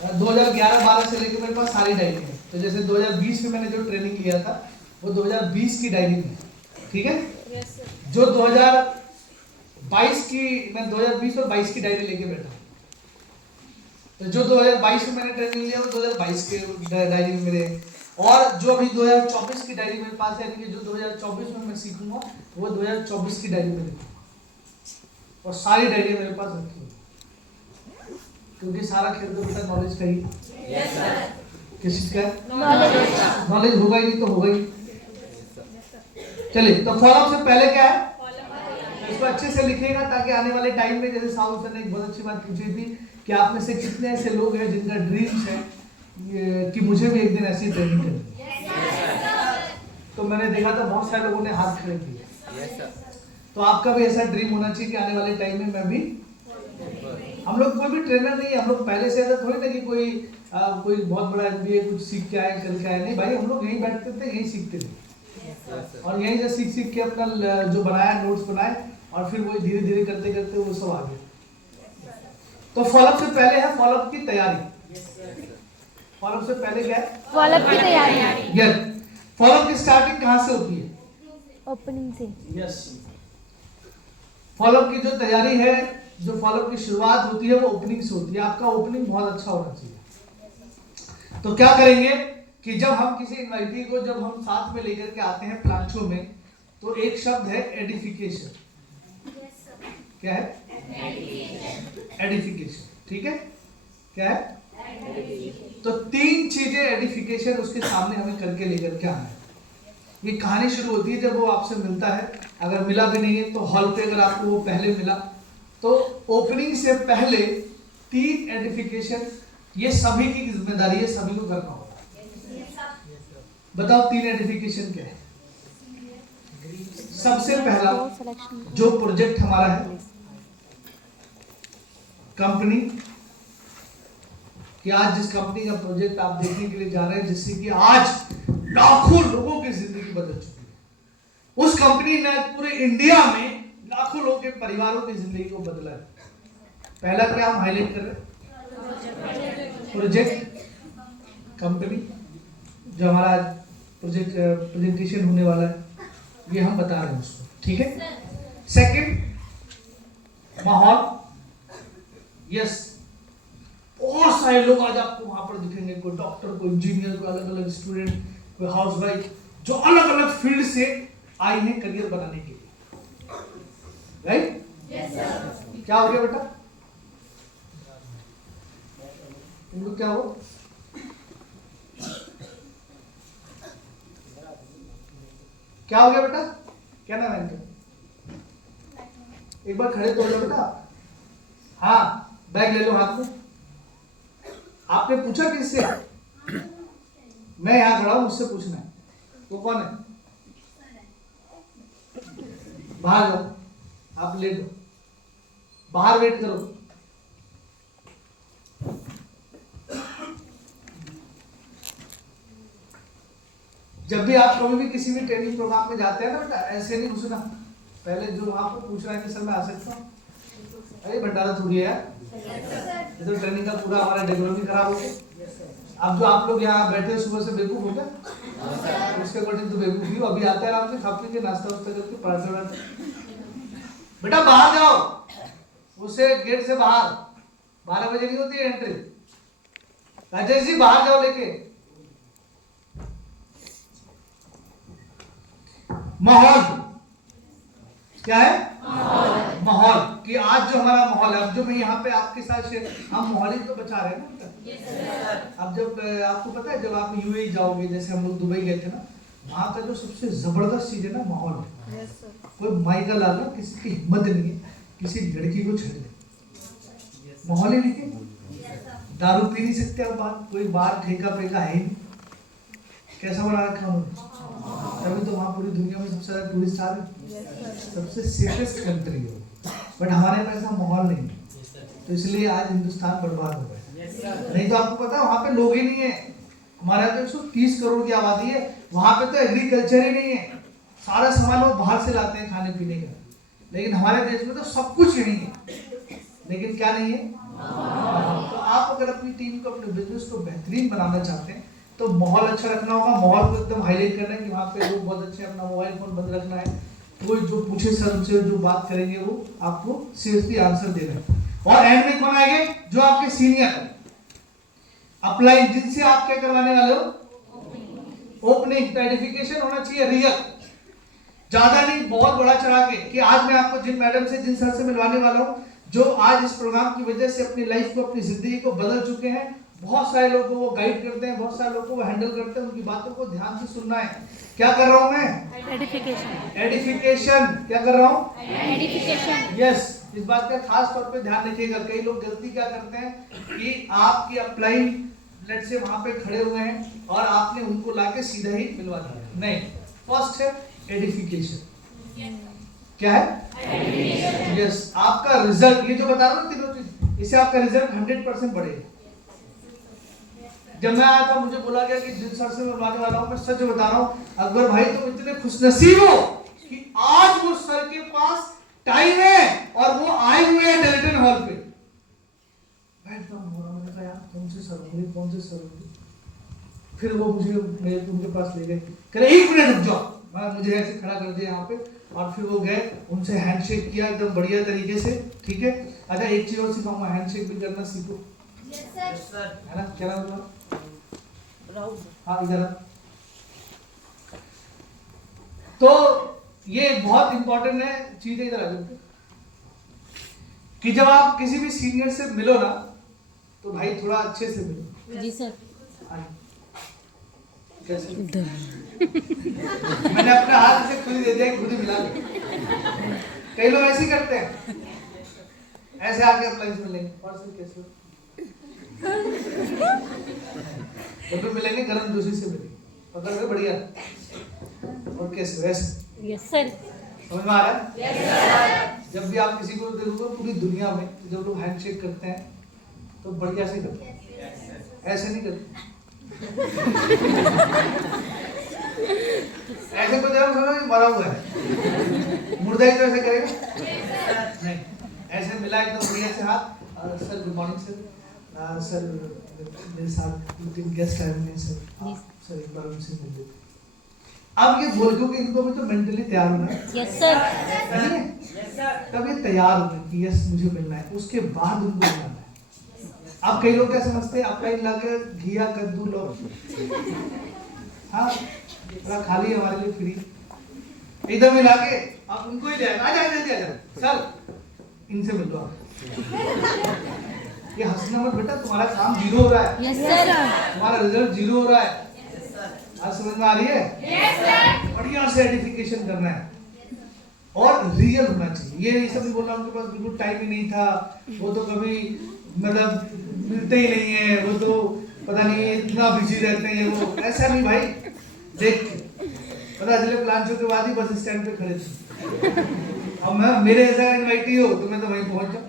2011-12 से लेकर मेरे पास सारी डायरी है। तो जैसे 2020 में मैंने जो ट्रेनिंग लिया था वो 2020 की डायरी में, ठीक है। जो 2022 की, मैं 2020 और 22 की डायरी लेके बैठा हूँ। तो जो 2022 में मैंने ट्रेनिंग लिया वो 2022 के डायरी में मेरे, और जो अभी 2024 की डायरी मेरे पास है, यानी कि जो 2024 में मैं सीखूंगा वो 2024 की डायरी में लिखूंगा। और सारी डायरी मेरे पास रखी है, क्योंकि सारा खेल तो बेटा नॉलेज का ही। Yes sir. किस चीज का? नॉलेज होगा ही नहीं तो होगा ही। चलिए, तो फॉलोअप से पहले क्या है, इसको अच्छे से लिखिएगा ताकि आने वाले टाइम में, जैसे साहू सर ने एक बहुत अच्छी बात पूछी थी कि आप में से कितने ऐसे लोग हैं जिनका ड्रीम्स है कि मुझे भी एक दिन ऐसी ट्रेनिंग करनी। तो मैंने देखा था बहुत सारे लोगों ने हाथ खड़े किए। तो आपका भी ऐसा ड्रीम होना चाहिए कि आने वाले टाइम में मैं भी, हम लोग कोई भी ट्रेनर नहीं है, हम लोग पहले से ऐसा थोड़ी ना कि कोई बहुत बड़ा MBA कुछ सीख के आए करके आए, नहीं भाई, हम लोग यहीं बैठते थे, यहीं सीखते थे और यहीं से सीख के अपना जो बनाया, नोट्स बनाए और फिर वो धीरे धीरे करते करते वो सब आ गए। तो फॉलोअप से पहले है फॉलोअप की तैयारी। फॉलोअप से पहले क्या है? फॉलोअप की तैयारी। यस। फॉलोअप की स्टार्टिंग कहाँ से होती है? ओपनिंग से। यस। फॉलोअप की जो तैयारी है, जो फॉलोअप की शुरुआत होती है वो ओपनिंग से होती है। आपका ओपनिंग बहुत अच्छा होना चाहिए। तो क्या करेंगे कि जब हम किसी इनवाइटी को, जब हम साथ में लेकर के आते हैं प्लांचो में, तो एक शब्द है एडिफिकेशन। क्या है? एडिफिकेशन। ठीक है, क्या है? तो 3 चीजें एडिफिकेशन उसके सामने हमें करके लेकर के आना है। ये कहानी शुरू होती है जब वो आपसे मिलता है, अगर मिला भी नहीं है तो हॉल पे अगर आपको वो पहले मिला, तो ओपनिंग से पहले 3 एडिफिकेशन, ये सभी की जिम्मेदारी है, सभी को करना होगा। बताओ 3 एडिफिकेशन क्या है? सबसे पहला जो प्रोजेक्ट हमारा है कंपनी कि आज जिस कंपनी का प्रोजेक्ट आप देखने के लिए जा रहे हैं, जिससे कि आज लाखों लोगों की जिंदगी बदल चुकी है, उस कंपनी ने पूरे इंडिया में लाखों लोगों के परिवारों की जिंदगी को बदला है। पहला क्या हम हाईलाइट कर रहे हैं? प्रोजेक्ट, कंपनी, जो हमारा प्रेजेंटेशन होने वाला है, ये हम बता रहे हैं उसको। ठीक है। सेकंड, माहौल। यस, बहुत सारे लोग आज आपको वहां पर दिखेंगे, कोई डॉक्टर, कोई इंजीनियर, कोई अलग अलग स्टूडेंट, कोई हाउसवाइफ, जो अलग अलग फील्ड से आए हैं करियर बनाने के लिए। राइट? Yes sir. क्या हो गया बेटा? इनको क्या हो? क्या हो गया बेटा? क्या नाम है इनका? एक बार खड़े तो हो जाओ बेटा। हाँ, बैग ले लो हाथ में। आपने पूछा किससे? मैं यहां खड़ा हूं, मुझसे पूछना है। वो कौन है? बाहर जाओ, आप ले लो, बाहर वेट करो। जब भी आप कभी भी किसी भी ट्रेनिंग प्रोग्राम में जाते हैं ना बेटा, ऐसे नहीं घुसना। पहले जो आपको पूछ रहा है कि सर मैं आ सकता हूँ, अरे भंडारा थोड़ी है यार, ये तो ट्रेनिंग का पूरा हमारा डेकोरम ही खराब हो गया। अब जो आप लोग यहाँ बैठे सुबह से बेवकूफ हो गया, उसके अकॉर्डिंग तो बेवकूफ ही हो। अभी आता है आराम से, खा पी के नाश्ता वास्ता करके पराठे वराठे। बेटा बाहर जाओ, उससे गेट से बाहर 12 बजे नहीं होती है एंट्री। राजेश जी बाहर जाओ लेके। माहौल क्या है? माहौल कि आज जो हमारा माहौल है, अब जो मैं यहाँ पे आपके साथ हम माहौल ही तो बचा रहे हैं ना। अब जब आपको पता है, जब आप UAE जाओगे, जैसे हम लोग दुबई गए थे ना, वहां का जो सबसे जबरदस्त चीज है ना, माहौल है। कोई माई का लाल, किसी की हिम्मत नहीं है किसी लड़की को छेड़ दे। माहौल ही नहीं है, दारू पी नहीं सकते आप बाहर, कोई बाहर ठेका फेंका है ही नहीं। कैसा बना रखा उन्होंने? तभी तो वहाँ पूरी दुनिया में सबसे ज्यादा टूरिस्ट आ रहे, सबसे सेफेस्ट कंट्री है। बट हमारे पास ऐसा माहौल नहीं, तो इसलिए आज हिंदुस्तान बर्बाद हो गया। नहीं तो आपको पता है वहाँ पे लोग ही नहीं है। हमारे यहाँ तो 130 करोड़ की आबादी है, वहाँ पे तो एग्रीकल्चर ही नहीं है, सारा सामान वो बाहर से लाते हैं खाने पीने का। लेकिन हमारे देश में तो सब कुछ यही है, लेकिन क्या नहीं है? तो आप अगर अपनी टीम को, अपने बिजनेस को बेहतरीन बनाना चाहते हैं तो माहौल अच्छा रखना होगा, माहौल को एकदम हाईलाइट करना है कि वहाँ पे लोग बहुत अच्छे, अपना मोबाइल फोन बंद रखना है, कोई जो पूछे सर उनसे जो बात करेंगे वो आपको सीरियसली आंसर देना है। और एंड में कौन आएंगे? जो आपके सीनियर अप्लाई, जिनसे आप क्या करवाने वाले हो? ओपनिंग। आइडेंटिफिकेशन होना चाहिए रियल, ज्यादा नहीं बहुत बड़ा चढ़ा के कि आज मैं आपको जिन मैडम से, जिन सर से मिलवाने वाला हूँ, जो आज इस प्रोग्राम की वजह से अपनी लाइफ को, अपनी जिंदगी को बदल चुके हैं। बहुत सारे लोगों को वो गाइड करते हैं, बहुत सारे लोगों को वो हैंडल करते हैं, उनकी बातों को ध्यान से सुनना है। क्या कर रहा हूँ मैं? एडिफिकेशन। क्या कर रहा हूँ? एडिफिकेशन। यस, इस बात का खास तौर पे ध्यान रखिएगा। कई लोग गलती क्या करते हैं कि आपकी अप्लाई लेट से वहां पे खड़े हुए हैं और आपने उनको लाके सीधा ही मिलवा दिया। नहीं, फर्स्ट है एडिफिकेशन। क्या है? यस, आपका रिजल्ट, ये जो बता रहा हूँ तीनों चीज, इससे आपका रिजल्ट 100% बढ़ेगा। जब मैं आया था मुझे बोला गया कि जिन सर से मैं मिलवाने वाला हूँ, मैं सच बता रहा हूँ अकबर भाई, तुम इतने खुशनसीब हो कि आज वो सर के पास टाइम है और वो आए हुए हैं डेल्टन हॉल पे। बैठता हूँ, मैंने कहा यार कौन से सर होंगे, कौन से सर होंगे। फिर वो मुझे मेरे उनके पास ले गए, कह रहे 1 मिनट रुक जाओ। मुझे ऐसे खड़ा कर दिया यहाँ पे और फिर वो गए, उनसे हैंडशेक किया एकदम बढ़िया तरीके से। ठीक है, अच्छा एक चीज और सिखाऊंगा, हैंडशेक भी करना सीखो। Yes sir. है ना? क्या नाम है? हाँ इधर। तो ये बहुत इंपॉर्टेंट है चीज है, इधर आ जाओ, कि जब आप किसी भी सीनियर से मिलो ना तो भाई थोड़ा अच्छे से मिलो। जी सर। कैसे? मैंने अपना हाथ से खुद ही दे दिया, खुद ही मिला। कई लोग ऐसे ही करते हैं, ऐसे आके अप्लाई से मिलेंगे और सर कैसे हो, जब मिलेंगे गरम जोशी से मिलेंगे, पकड़ के बढ़िया और कैसे वैसे। Yes sir. समझ में आ रहा है? Yes sir. जब भी आप किसी को देखोगे पूरी दुनिया में जब लोग हैंडशेक करते हैं तो बढ़िया से करते हैं, ऐसे नहीं करते। ऐसे को देखो समझो मरा हुआ है, मुर्दा ही तो ऐसे करेगा नहीं, ऐसे मिला एकदम बढ़िया से हाथ। Sir good morning sir, sir मेरे साथ 2-3 गेस्ट आए हैं सर, सर एक बार उनसे मिल लेते। अब ये बोल क्योंकि इनको भी तो मेंटली तैयार होना है। Yes sir. तब ये तैयार होंगे कि यस मुझे मिलना है, उसके बाद उनको मिलना है। अब कई लोग क्या समझते हैं अप्लाई लगे घिया कद्दू लो, हाँ थोड़ा खाली हमारे लिए फ्री, एकदम मिला के आप उनको ही ले आए, आजा सर इनसे मिल लो आप। ये हंसना मत बेटा, तुम्हारा काम 0 हो रहा है। Yes sir. तुम्हारा रिजल्ट 0 हो रहा है। आज समझ में आ रही है? Yes sir. बढ़िया से आइडेंटिफिकेशन करना है और रियल होना चाहिए। ये नहीं सब बोल रहा उनके पास बिल्कुल टाइम ही नहीं था, वो तो कभी मतलब मिलते ही नहीं है, वो तो पता नहीं इतना बिजी रहते हैं वो। ऐसा नहीं भाई, देख पता चले प्लांचों के बाद ही बस स्टैंड पे खड़े थे। अब मैं मेरे ऐसा इनवाइटी हो तो मैं तो वहीं पहुंच जाऊं,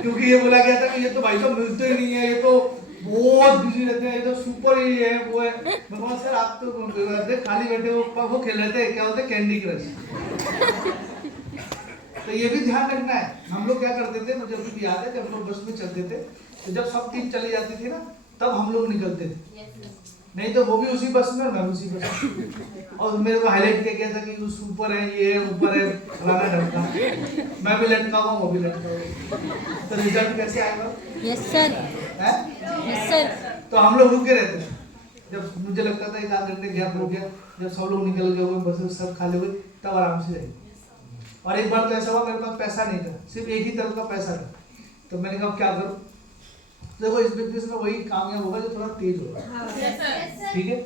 क्योंकि ये बोला गया था कि ये तो भाई साहब मिलते ही नहीं है, ये तो बहुत बिजी रहते हैं, ये तो सुपर ही है वो है। मैं सर आप तो खाली बैठे वो खेल रहे थे, क्या होता है कैंडी क्रश। तो ये भी ध्यान रखना है। हम लोग क्या करते थे, मुझे अभी भी याद है, जब हम लोग बस में चलते थे तो जब सब टीम चली जाती थी ना तब हम लोग निकलते थे, नहीं तो वो भी उसी बस में, मैं उसी बस में। और मेरे को हाईलाइट किया गया था कि उस ऊपर है, ये है, ऊपर है, फलाना ढमका, मैं भी लटका हुआ, वो भी लटका हुआ। तो रिजल्ट कैसे आएगा? Yes sir. Yes sir. तो हम लोग रुके रहते थे, जब मुझे लगता था 1-8 घंटे गैप हो गया, जब सब लोग निकल गए हुए बस सब खाली हुए तब आराम से जाएंगे। और एक बार तो ऐसा हुआ मेरे पास पैसा नहीं था, सिर्फ एक ही तरफ का पैसा था, तो मैंने कहा क्या करूं, देखो इस बिजनेस में वही कामयाब होगा जो थोड़ा तेज होगा। ठीक है,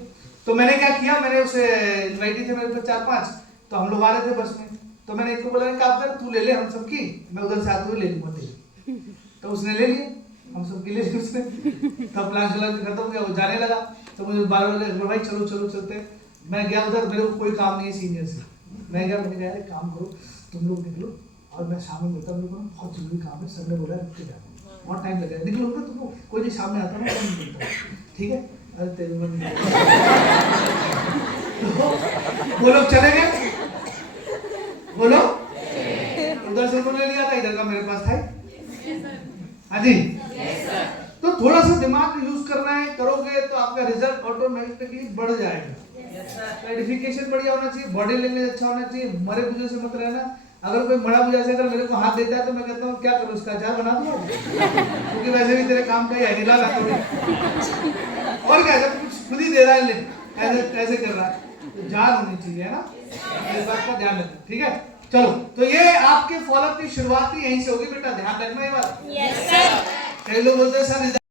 तो मैंने क्या किया, मैंने उसे इनवाइटी थे मेरे पास 4-5, तो हम लोग आ रहे थे बस में, तो मैंने एक को बोला कि आप तू ले ले हम सबकी, मैं उधर से आते हुए ले लूंगा तेरी। तो उसने ले लिया, हम सबकी ले ली उसने। तब प्लान चला खत्म हो गया, वो जाने लगा, तो मुझे बार-बार भाई चलो चलो चलते। मैं गया उधर, मेरे को कोई काम नहीं है सीनियर से, मैं गया, मैंने कहा काम करो तुम लोग निकलो और मैं शाम में मिलता हूँ, मेरे को बहुत जरूरी काम है, सर ने बोला रुक के जाना, बहुत टाइम लगेगा, निकलो ना तुमको कोई नहीं सामने आता ना मिलता, ठीक है? अरे तेरे मन वो लोग चले गए, बोलो उधर से उन्होंने लिया था, इधर का मेरे पास था। हाँ जी थोड़ा सा दिमाग यूज करना है, करोगे तो आपका रिजल्ट ऑटोमेटिकली बढ़ जाएगा। आइडेंटिफिकेशन बढ़िया होना चाहिए, बॉडी लैंग्वेज अच्छा होना चाहिए, मरे बुझे से मत रहना। अगर कोई मरा बुझा से अगर मेरे को हाथ देता है तो मैं कहता हूँ क्या करूँ, उसका अचार बना दूँ, क्योंकि वैसे भी तेरे काम का ही है, ला और क्या, जब कुछ खुद ही दे रहा है, ले ऐसे कर रहा है, तो जान होनी चाहिए, है ना, इस बात का ध्यान रखना। ठीक है, चलो, तो ये आपके फॉलोअप की शुरुआत ही यहीं से होगी बेटा, ध्यान रखना ये बात। Yes sir. कई लोग बोलते हैं सर